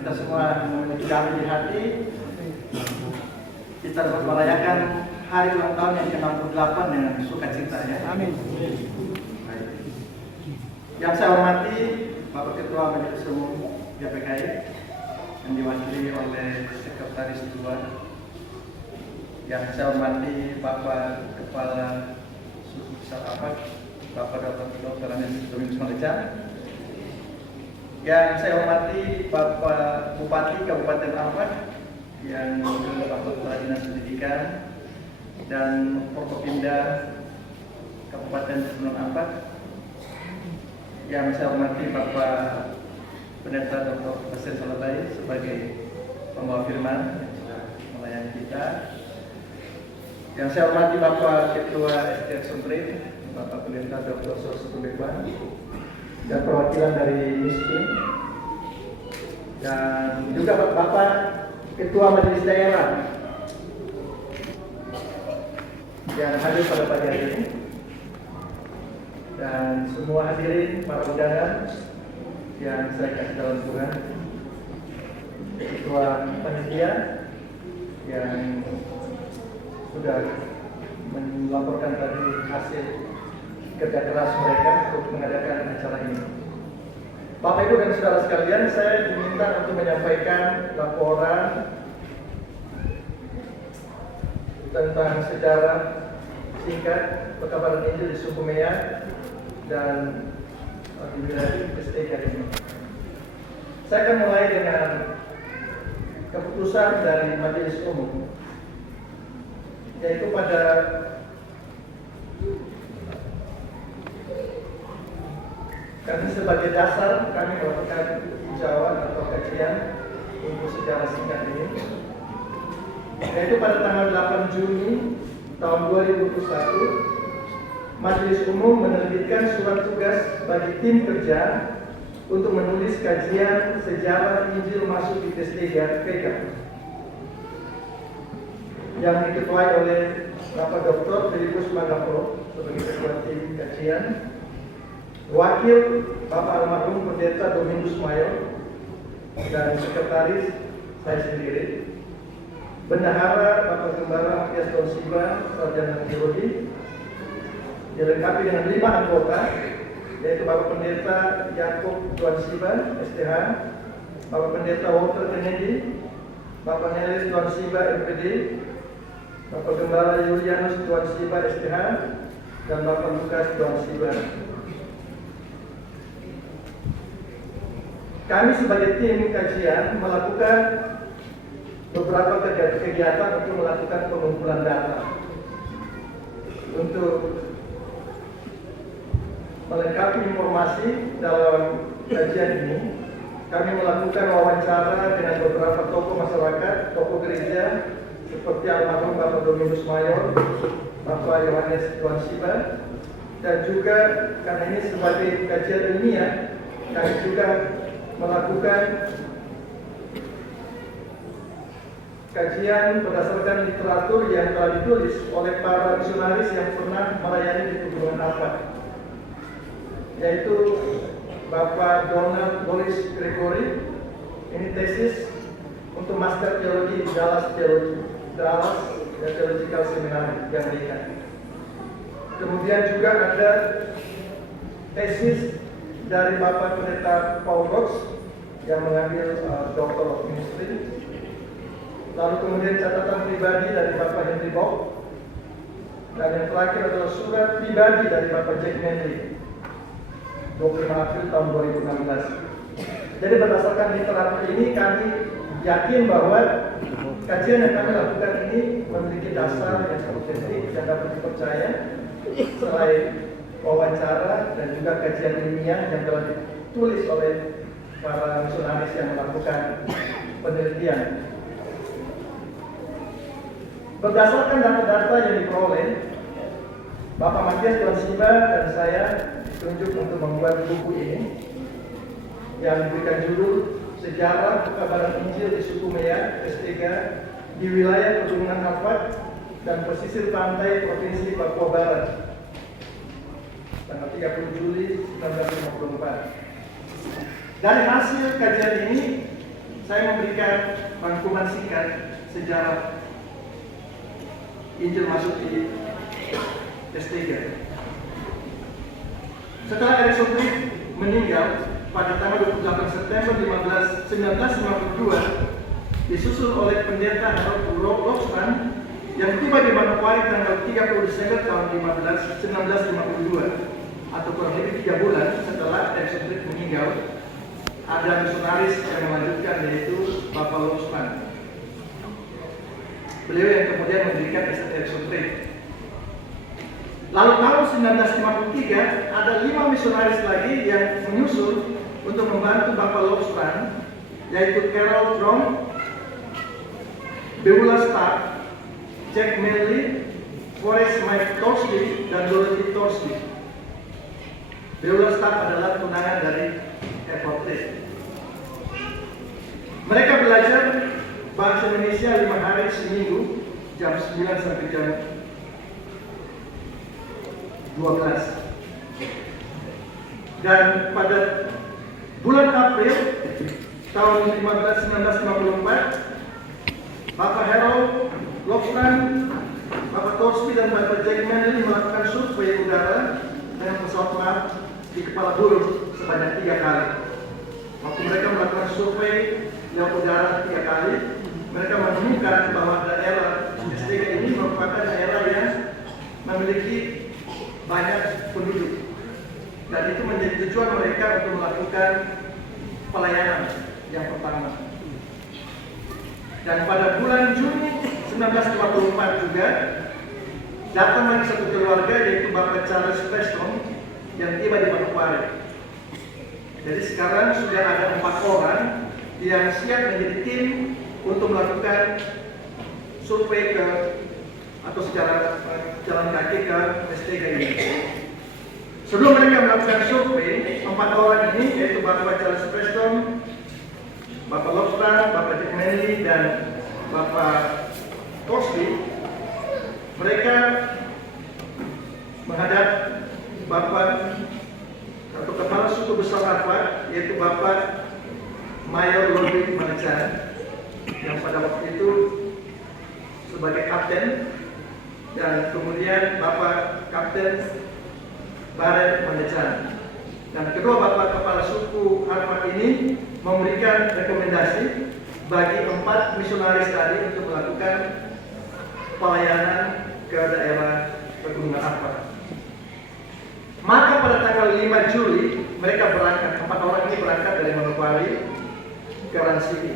Kita semua memiliki damai di hati. Kita dapat merayakan hari ulang tahun yang ke-68 dengan sukacita ya. Amin. Yang saya hormati Bapak Ketua Majelis Umum GPKI yang diwakili oleh Sekretaris II. Yang saya hormati Bapak Kepala Suku Besar APAD, Bapak Dr. Anies Dominus Maleca. Yang saya hormati Bapak Bupati Kabupaten Ampat, yang juga Bapak Kepala Dinas Pendidikan dan Forkopimda Kabupaten Gunung Ampat. Yang saya hormati Bapak Pendeta Dr. Pasien Salabai sebagai pembawa firman yang sudah melayani kita. Yang saya hormati Bapak Ketua SDR Sumtrin, Bapak Pendeta Dr. Sos Tumbekwan, dan perwakilan dari miskin, dan juga Bapak Ketua Majelis Daerah yang hadir pada pagi hari ini, dan semua hadirin para undangan yang saya kasih dalam Tuhan, Ketua Panitia yang sudah melaporkan tadi hasil kerja keras mereka untuk mengadakan acara ini. Bapak Ibu dan saudara sekalian, saya diminta untuk menyampaikan laporan tentang sejarah singkat perkabaran Injil di Suku Mea dan di wilayah STK ini. Saya akan mulai dengan keputusan dari Majelis Umum, yaitu pada kami sebagai dasar kami melakukan hijauan atau kajian untuk sejarah singkat ini, yaitu pada tanggal 8 Juni tahun 2021 Majelis Umum menerbitkan surat tugas bagi tim kerja untuk menulis kajian sejarah Injil masuk di T3 PK yang diketuai oleh Bapak Dr. Filipus Magapro sebagai ketua tim kajian, wakil Bapak almarhum Pendeta Dominus Mayor, dan sekretaris saya sendiri, bendahara Bapak Gembala Matias Donsiba, Sarjana Teologi, dilengkapi dengan 5 anggota, yaitu Bapak Pendeta Yakub Donsiba, STH, Bapak Pendeta Walter Kennedy, Bapak Nelis Donsiba, MPD, Bapak Gembala Julianus Donsiba, STH, dan Bapak Lukas Donsiba. Kami sebagai tim kajian melakukan beberapa kegiatan untuk melakukan pengumpulan data. Untuk melengkapi informasi dalam kajian ini, kami melakukan wawancara dengan beberapa tokoh masyarakat, tokoh gereja, seperti almarhum Bapak Dominus Mayor, Bapak Yohanes Donsiba, dan juga karena ini sebagai kajian ilmiah, kami juga melakukan kajian berdasarkan literatur yang telah ditulis oleh para misionaris yang pernah melayani di Pegunungan Ampat, yaitu Bapak Donald Boris Gregory. Ini tesis untuk Master Teologi di Dallas Theological Seminary di Amerika. Kemudian juga ada tesis dari Bapak Pendeta Paul Rox yang mengambil Doctor of Ministry. Lalu kemudian catatan pribadi dari Bapak Henry Bock, dan yang terakhir adalah surat pribadi dari Bapak Jack Manley 25 April tahun 2016. Jadi berdasarkan literatur ini kami yakin bahwa kajian yang kami lakukan ini memiliki dasar yang otentik dan dapat dipercaya, selain wawancara dan juga kajian ilmiah yang telah ditulis oleh para misionaris yang melakukan penelitian. Berdasarkan data-data yang diperoleh, Bapak Matias Donsiba dan saya ditunjuk untuk membuat buku ini yang diberikan judul Sejarah Perkabaran Injil di Suku Mea, S3, di wilayah Pegunungan Ampat dan pesisir pantai Provinsi Papua Barat, tanggal 30 Juli 1954. Dari hasil kajian ini, saya memberikan rangkuman singkat sejarah Injil masuk di S3. Setelah Erikson meninggal pada tanggal 28 September 1952, disusul oleh pendeta Harold Loxman yang tiba di Manokwari tanggal 30 Desember tahun 1952, atau kurang lebih 3 bulan setelah Erikson meninggal. Ada misionaris yang melanjutkan, yaitu Bapak Loxman. Beliau yang kemudian mendirikan Erikson. Lalu tahun 1953 ada 5 misionaris lagi yang menyusul untuk membantu Bapak Loxman, yaitu Carol Trom, Beulah Stark, Jack Manley, Forrest Mike Torsby, dan Dorothy Torsby. Beulah Stark adalah tunangan dari Airport. Mereka belajar bahasa Indonesia 5 hari seminggu, jam 9 sampai jam 12. Dan pada bulan April tahun 1954, Bapak Harold Loxman, Bapak Torsby, dan Bapak Jack Manley melakukan survei udara dengan pesawat Mars di kepala burung sebanyak 3 kali. Waktu mereka melakukan survei lewat udara 3 kali, mereka menemukan bahwa daerah Sudistega ini merupakan daerah yang memiliki banyak penduduk, dan itu menjadi tujuan mereka untuk melakukan pelayanan yang pertama. Dan pada bulan Juni 1954 juga datang lagi satu keluarga, yaitu Bapak Charles Preston yang tiba di Manokwari. Jadi sekarang sudah ada 4 orang yang siap menjadi tim untuk melakukan survei ke atau secara jalan kaki ke S3 ini. Sebelum mereka melakukan survei, 4 orang ini, yaitu Bapak Charles Preston, Bapak Loxman, Bapak Jack Manley, dan Bapak Torsby, mereka menghadap Bapak atau kepala suku besar Harvard, yaitu Bapak Mayor Ludwig Manechan, yang pada waktu itu sebagai kapten, dan kemudian Bapak Kapten Barrett Manechan. Dan kedua bapak kepala suku Harvard ini memberikan rekomendasi bagi 4 misionaris tadi untuk melakukan pelayanan ke daerah pegunungan Harvard. Maka pada tanggal 5 Juli mereka berangkat, 4 orang ini berangkat dari Manokwari ke Ransiki.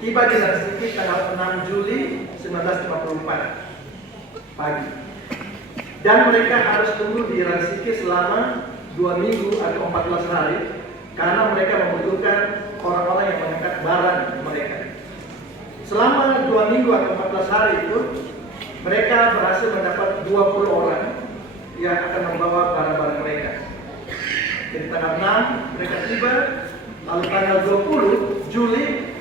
Tiba di Ransiki tanggal 6 Juli 1954 pagi. Dan mereka harus tunggu di Ransiki selama 2 minggu atau 14 hari karena mereka membutuhkan orang-orang yang mengangkat barang mereka. Selama 2 minggu atau 14 hari itu mereka berhasil mendapat 20 orang yang akan membawa barang-barang mereka. Jadi tanggal 6 mereka tiba, lalu tanggal 20 Juli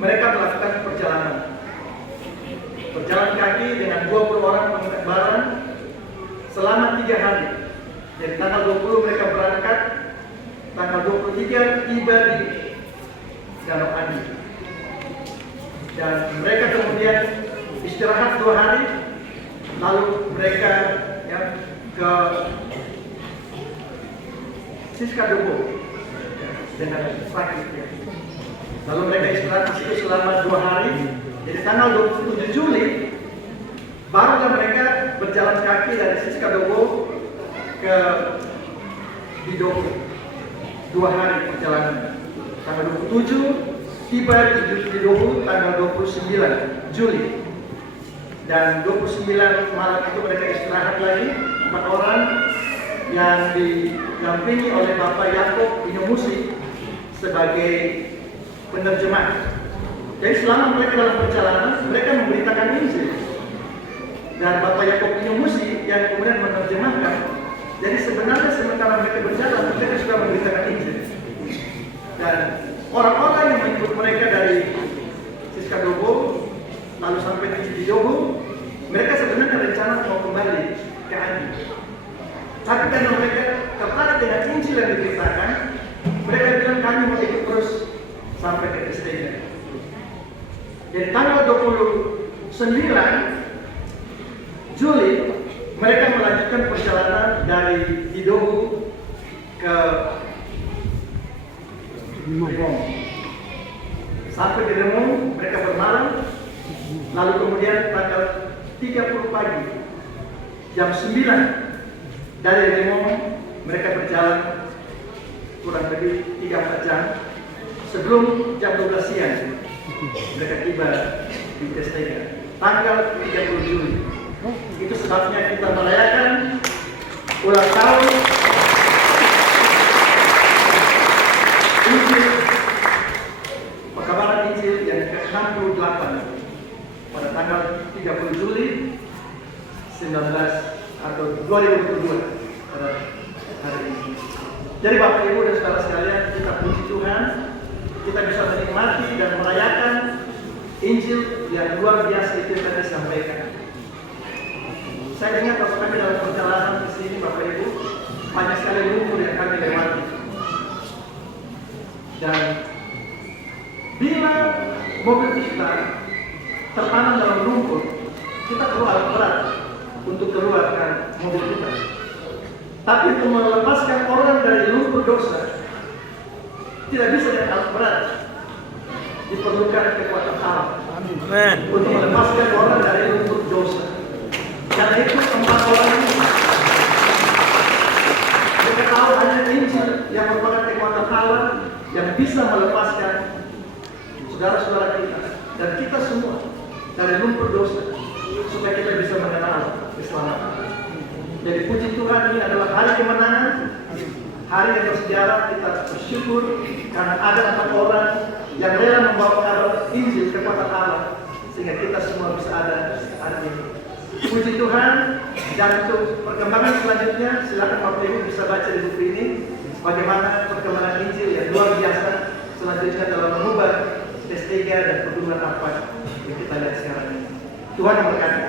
mereka melakukan perjalanan. Berjalan kaki dengan 20 orang mengangkat barang selama 3 hari. Jadi tanggal 20 mereka berangkat, tanggal 23 tiba di Danau Adi. Dan mereka kemudian istirahat 2 hari, lalu mereka ke Siskadogo dengan sakit. Lalu mereka istirahat di situ selama 2 hari. Jadi tanggal 27 Juli barulah mereka berjalan kaki dari Siskadogo ke Bidogo. 2 hari perjalanan. Tanggal 27 tiba di Bidogo tanggal 29 Juli. Dan 29 malam itu mereka istirahat lagi, 4 orang yang didampingi oleh Bapak Yakob Inyomusi sebagai penerjemah. Jadi selama mereka dalam perjalanan, mereka memberitakan Injil. Dan Bapak Yakob Inyomusi yang kemudian menerjemahkan. Jadi sebenarnya sementara mereka berjalan, mereka sudah memberitakan Injil. Dan orang-orang yang mengikut mereka dari Siskadogo lalu sampai di Bidogo, mereka sebenarnya rencana mau kembali ke Adi. Tapi karena mereka tertarik dengan Injil yang diberitakan, mereka bilang kami mau ikut terus sampai ke Kestega. Jadi tanggal 29 Juli mereka melanjutkan perjalanan dari Idohu ke Remong. Sampai di Remong mereka bermalam, lalu kemudian tanggal 30 pagi jam 9 dari Remong mereka berjalan kurang lebih 3-4 jam sebelum jam 12 siang mereka tiba di Kestega tanggal 30 Juli. Itu sebabnya kita merayakan ulang tahun Injil, pekabaran Injil yang ke-68 pada tanggal 30 Juli 19 atau 2022 pada hari ini. Jadi Bapak Ibu dan saudara sekalian, kita puji Tuhan, kita bisa menikmati dan merayakan Injil yang luar biasa itu yang tadi disampaikan. Saya ingat waktu kami dalam perjalanan ke sini Bapak Ibu, banyak sekali lumpur yang kami lewati. Dan bila mobil kita tertanam dalam lumpur, kita perlu alat berat untuk keluarkan mobil kita. Tapi untuk melepaskan orang dari lumpur dosa, tidak bisa dengan alat berat. Diperlukan kekuatan Allah untuk melepaskan orang dari lumpur dosa. Dan itu 4 orang ini. Mereka tahu hanya Injil yang merupakan kekuatan Allah yang bisa melepaskan saudara-saudara kita dan kita semua dari lumpur dosa, supaya kita bisa mengenal keselamatan. Jadi puji Tuhan, ini adalah hari kemenangan, hari yang bersejarah. Kita bersyukur karena ada 4 orang yang rela membawa kabar Injil kekuatan Allah, sehingga kita semua bisa ada hari ini. Puji Tuhan. Dan untuk perkembangan selanjutnya, silakan Bapak Ibu bisa baca di buku ini bagaimana perkembangan Injil yang luar biasa selanjutnya dalam mengubah Kestega dan pegunungan apa yang kita lihat sekarang ini. Tuhan memberkati.